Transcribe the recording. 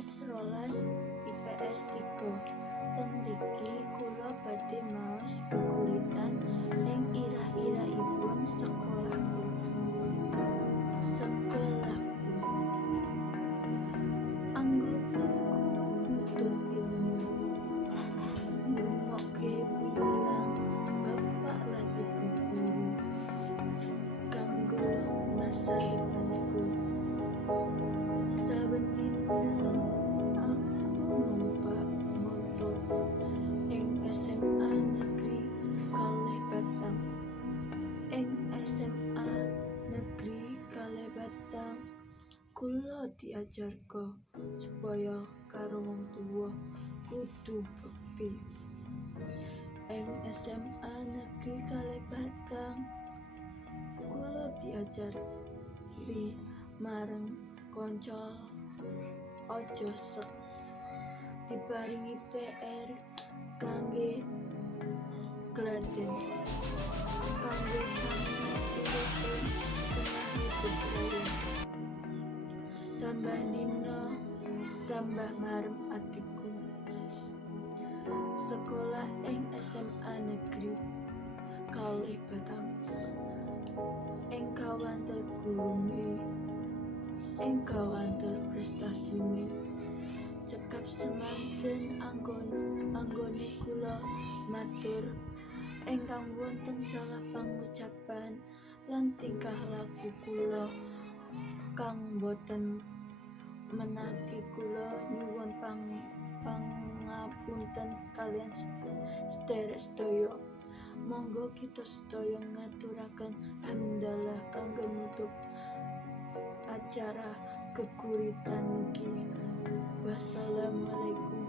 kelas rolas IPS 3. Ten mriki kula badhe maos geguritan ing irah-irahipun sekolahku. Anggo buku nutut ilmu, ngrungokke piwulang bapak lan ibu guru, kanggo masa depanku. Saben dina aku numpak motor ing SMA Negeri Kalih Batang. Ing SMA Negeri Kalih Batang kula diajarka supaya karo wong tuwa kudu bekti. Ing SMA Negeri Kalih Batang kula diajari marang kanca aja srek, diparingi PR kangge gladen, kangge sangat uripin tengah hidup raya. Tambah dina tambah marem atiku. Sekolah ing SMA Negeri Kalih Batang ing kawanten gurune, ing kawanten prestasine, cekap semanten anggone kula matur ingkang wonten salah pangucapan lan tingkah laku kula kang boten menaki kula nyuwun pangapunten kalian sedherek sedaya. Monggo kita sedaya ngaturaken hamdalah kangge nutup acara geguritan niki. Wassalamualaikum